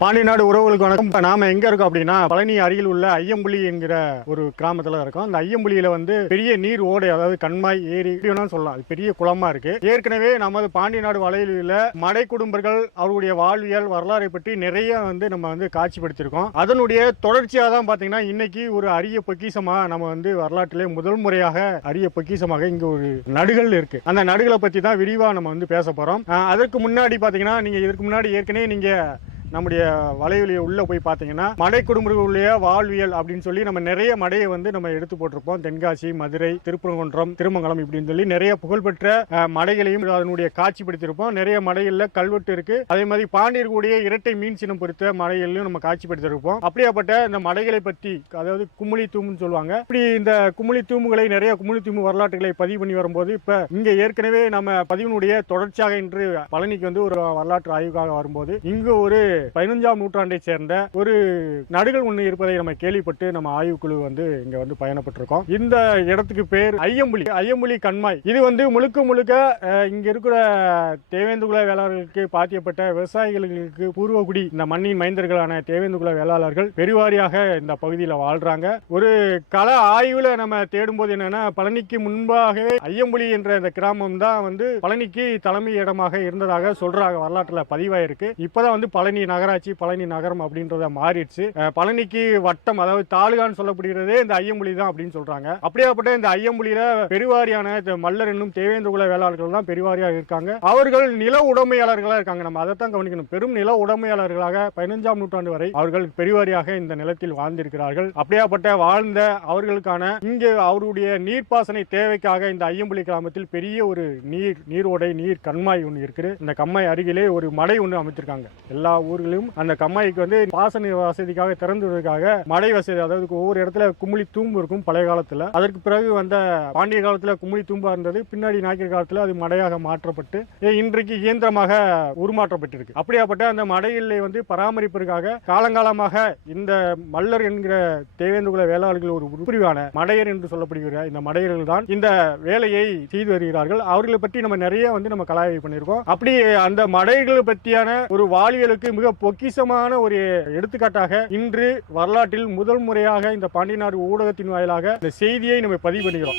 பாண்டி நாடு உறவுகளுக்கு வணக்கம். நாம எங்க இருக்கோம் அப்படின்னா பழனி அருகில் உள்ள ஐயம்புலி என்கிற ஒரு கிராமத்துல இருக்கோம். அந்த ஐயம்புலியில வந்து பெரிய நீர் ஓடை அதாவது கண்மாய் ஏரி சொல்லலாம். அது பெரிய குளமா இருக்கு. ஏற்கனவே நமது பாண்டி நாடு வலையில மடை குடும்பங்கள் அவருடைய வாழ்வியல் வரலாறை பற்றி நிறைய வந்து நம்ம வந்து காட்சிப்படுத்திருக்கோம் அதனுடைய தொடர்ச்சியா தான் பாத்தீங்கன்னா இன்னைக்கு ஒரு அரிய பொக்கிசமா நம்ம வந்து வரலாற்றிலே முதல் முறையாக அரிய பொக்கிஷமாக இங்க ஒரு நடுகள் இருக்கு. அந்த நடுகளை பத்தி தான் விரிவா நம்ம வந்து பேச போறோம். அதற்கு முன்னாடி பாத்தீங்கன்னா நீங்க இதற்கு முன்னாடி ஏற்கனவே நீங்க நம்முடைய வலைவலியை உள்ள போய் பார்த்தீங்கன்னா மடை குடும்பங்களுடைய வாழ்வியல் அப்படின்னு சொல்லி நம்ம நிறைய மடையை வந்து நம்ம எடுத்து போட்டிருப்போம். தென்காசி மதுரை திருப்பரங்குன்றம் திருமங்கலம் இப்படின்னு சொல்லி நிறைய புகழ்பெற்ற மடைகளையும் அதனுடைய காட்சிப்படுத்தியிருப்போம் நிறைய மடைகளில் கல்வெட்டு இருக்கு. அதே மாதிரி பாண்டியர்களுடைய இரட்டை மீன் சினம் பொறுத்த மடைகளையும் நம்ம காட்சிப்படுத்தியிருப்போம் அப்படியாப்பட்ட இந்த மடைகளை பற்றி அதாவது குமுளி தூம்னு சொல்லுவாங்க. இப்படி இந்த குமுளி தூம்புகளை நிறைய குமுளி தூம்பு வரலாற்றுகளை பதிவு பண்ணி வரும்போது இப்போ இங்கே ஏற்கனவே நம்ம பதிவினுடைய தொடர்ச்சியாக இன்று பழனிக்கு வந்து ஒரு வரலாற்று ஆய்வுக்காக வரும்போது இங்கு ஒரு பதினஞ்சாம் நூற்றாண்டை சேர்ந்த ஒரு நடுகள் ஒன்று இருப்பதை நம்ம கேள்விப்பட்டு நம்ம ஆய்வுக்குழு வந்து இங்க வந்து பயணப்பட்டிருக்கோம். இந்த இடத்துக்கு பேர் ஐயம்புலி. ஐயம்புலி கண்மாய். இது வந்து முழுக்க முழுக்க இங்க இருக்கிற தேவேந்துகுல வேளாளர்களுக்கு பாத்தியப்பட்ட விவசாயிகளுக்கு பூர்வகுடி. இந்த மண்ணின் மைந்தர்களான தேவேந்துகுல வேளாளர்கள் பெருவாரியாக இந்த பகுதியில் வாழ்றாங்க. ஒரு கல ஆய்வுல நம்ம தேடும்போது என்னன்னா பழனிக்கு முன்பாகவே ஐயம்புலி என்ற இந்த கிராமம் தான் வந்து பழனிக்கு தலைமை இடமாக இருந்ததாக சொல்றாங்க வரலாற்றுல பதிவாயிருக்கு. இப்பதான் வந்து பழனி நகராட்சி பழனி நகரம் அப்படின்றத மாறிடுச்சு. பழனிக்கு வட்டம் அதாவது தாலுகான்னு சொல்லப்படுகிறதே இந்த ஐயம்புலி தான் அப்படின்னு சொல்றாங்க. அப்படியாப்பட்ட இந்த ஐயம்புலியில பெருவாரியான மல்லர் என்னும் தேவேந்திரகுல வேளாளர்கள் தான் பெருவாரியாக இருக்காங்க. அவர்கள் நில உடைமையாளர்களாக இருக்காங்க. நம்ம அதைத்தான் கவனிக்கணும். பெரும் நில உடைமையாளர்களாக பதினஞ்சாம் நூற்றாண்டு வரை அவர்கள் பெருவாரியாக இந்த நிலத்தில் வாழ்ந்திருக்கிறார்கள். அப்படியாப்பட்ட வாழ்ந்த அவர்களுக்கான இங்கு அவருடைய நீர்ப்பாசனை தேவைக்காக இந்த ஐயம்புலி கிராமத்தில் பெரிய ஒரு நீர் நீரோடை நீர் கண்மாய் ஒன்று இருக்குது. இந்த கம்மாய் அருகிலே ஒரு மடை ஒன்று அமைத்திருக்காங்க. எல்லா ஊர் ஊர்களிலும் அந்த கம்மாய்க்கு வந்து பாசன வசதிக்காக திறந்துவதற்காக மடை வசதி அதாவது ஒவ்வொரு இடத்துல குமுளி தூம்பு இருக்கும் பழைய காலத்துல. அதற்கு பிறகு வந்த பாண்டிய காலத்துல குமுளி தூம்பா இருந்தது. பின்னாடி நாயக்கர் காலத்துல அது மடையாக மாற்றப்பட்டு இன்றைக்கு இயந்திரமாக உருமாற்றப்பட்டிருக்கு. அப்படியாப்பட்ட அந்த மடையிலே வந்து பராமரிப்பதற்காக காலங்காலமாக இந்த மல்லர் என்கிற தேவேந்திரகுல வேளாளர்கள் ஒரு உருப்பிரிவான மடையர் என்று சொல்லப்படுகிற இந்த மடையர்கள் தான் இந்த வேலையை செய்து வருகிறார்கள். அவர்களை பற்றி நம்ம நிறைய வந்து நம்ம கலாய்வு பண்ணியிருக்கோம். அப்படி அந்த மடைகளை பற்றியான ஒரு வாலியலுக்கு மிக பொக்கிஷமான ஒரு எடுத்துக்காட்டாக இன்று வரலாற்றில் முதல் முறையாக இந்த பாண்டியநாடு ஊடகத்தின் வாயிலாக இந்த செய்தியை நம்ம பதிவு பண்ணுகிறோம்.